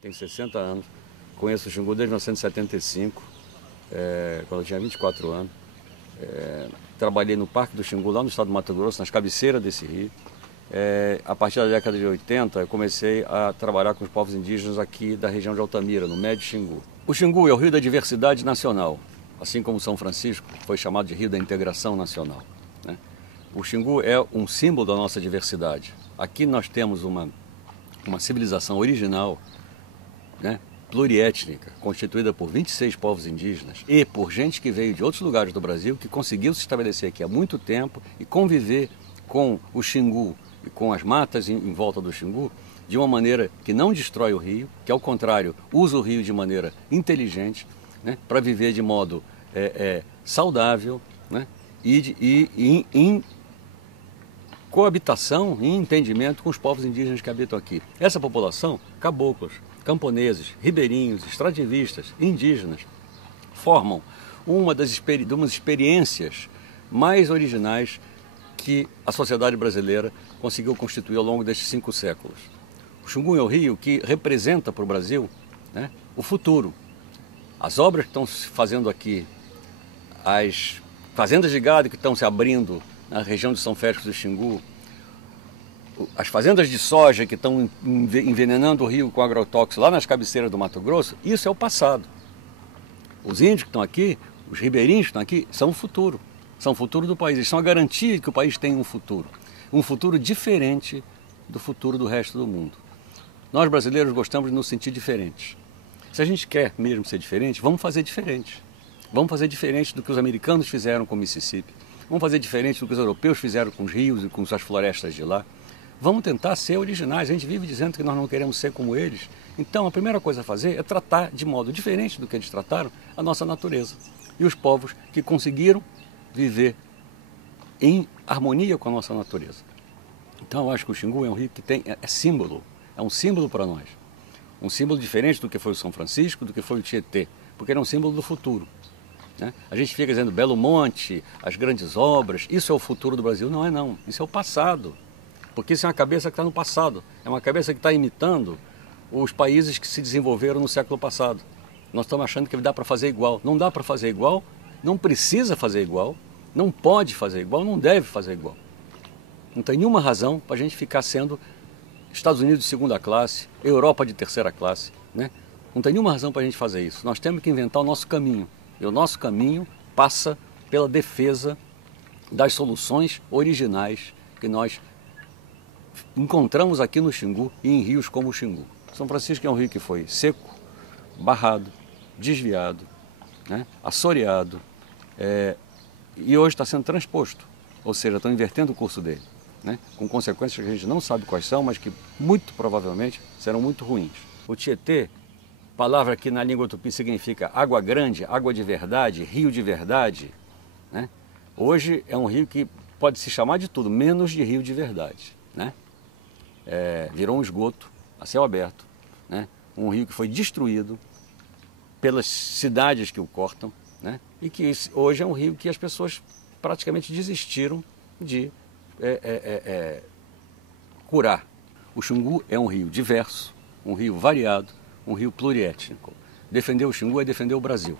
Tenho 60 anos, conheço o Xingu desde 1975, quando eu tinha 24 anos. Trabalhei no Parque do Xingu, lá no estado do Mato Grosso, nas cabeceiras desse rio. A partir da década de 80, eu comecei a trabalhar com os povos indígenas aqui da região de Altamira, no Médio Xingu. O Xingu é o rio da diversidade nacional, assim como São Francisco foi chamado de rio da integração nacional, né? O Xingu é um símbolo da nossa diversidade. Aqui nós temos uma civilização original, né, pluriétnica, constituída por 26 povos indígenas e por gente que veio de outros lugares do Brasil, que conseguiu se estabelecer aqui há muito tempo e conviver com o Xingu e com as matas em volta do Xingu de uma maneira que não destrói o rio, que ao contrário usa o rio de maneira inteligente, né, para viver de modo saudável, né, e em coabitação e entendimento com os povos indígenas que habitam aqui. Essa população, caboclos, camponeses, ribeirinhos, extrativistas, indígenas, formam uma das experiências mais originais que a sociedade brasileira conseguiu constituir ao longo destes 5 séculos. O Xingu é o rio que representa para o Brasil, né, o futuro. As obras que estão se fazendo aqui, as fazendas de gado que estão se abrindo na região de São Félix do Xingu, as fazendas de soja que estão envenenando o rio com agrotóxicos lá nas cabeceiras do Mato Grosso, isso é o passado. Os índios que estão aqui, os ribeirinhos que estão aqui, são o futuro do país. Eles são a garantia de que o país tem um futuro diferente do futuro do resto do mundo. Nós brasileiros gostamos de nos sentir diferentes. Se a gente quer mesmo ser diferente, vamos fazer diferente. Vamos fazer diferente do que os americanos fizeram com o Mississippi. Vamos fazer diferente do que os europeus fizeram com os rios e com as florestas de lá. Vamos tentar ser originais. A gente vive dizendo que nós não queremos ser como eles. Então, a primeira coisa a fazer é tratar de modo diferente do que eles trataram a nossa natureza. E os povos que conseguiram viver em harmonia com a nossa natureza. Então, eu acho que o Xingu é um rio que é símbolo. É um símbolo para nós. Um símbolo diferente do que foi o São Francisco, do que foi o Tietê. Porque ele é um símbolo do futuro, né? A gente fica dizendo Belo Monte, as grandes obras, isso é o futuro do Brasil. Não é não, isso é o passado. Porque isso é uma cabeça que está no passado. É uma cabeça que está imitando os países que se desenvolveram no século passado. Nós estamos achando que dá para fazer igual. Não dá para fazer igual, não precisa fazer igual, não pode fazer igual, não deve fazer igual. Não tem nenhuma razão para a gente ficar sendo Estados Unidos de segunda classe, Europa de terceira classe, né? Não tem nenhuma razão para a gente fazer isso. Nós temos que inventar o nosso caminho. E o nosso caminho passa pela defesa das soluções originais que nós encontramos aqui no Xingu e em rios como o Xingu. São Francisco é um rio que foi seco, barrado, desviado, né, assoreado, e hoje está sendo transposto. Ou seja, estão invertendo o curso dele, né, com consequências que a gente não sabe quais são, mas que muito provavelmente serão muito ruins. O Tietê, palavra que na língua tupi significa água grande, água de verdade, rio de verdade, né? Hoje é um rio que pode se chamar de tudo, menos de rio de verdade, né? Virou um esgoto a céu aberto, né? Um rio que foi destruído pelas cidades que o cortam, né? E que hoje é um rio que as pessoas praticamente desistiram de curar. O Xingu é um rio diverso, um rio variado, um rio pluriétnico. Defender o Xingu é defender o Brasil.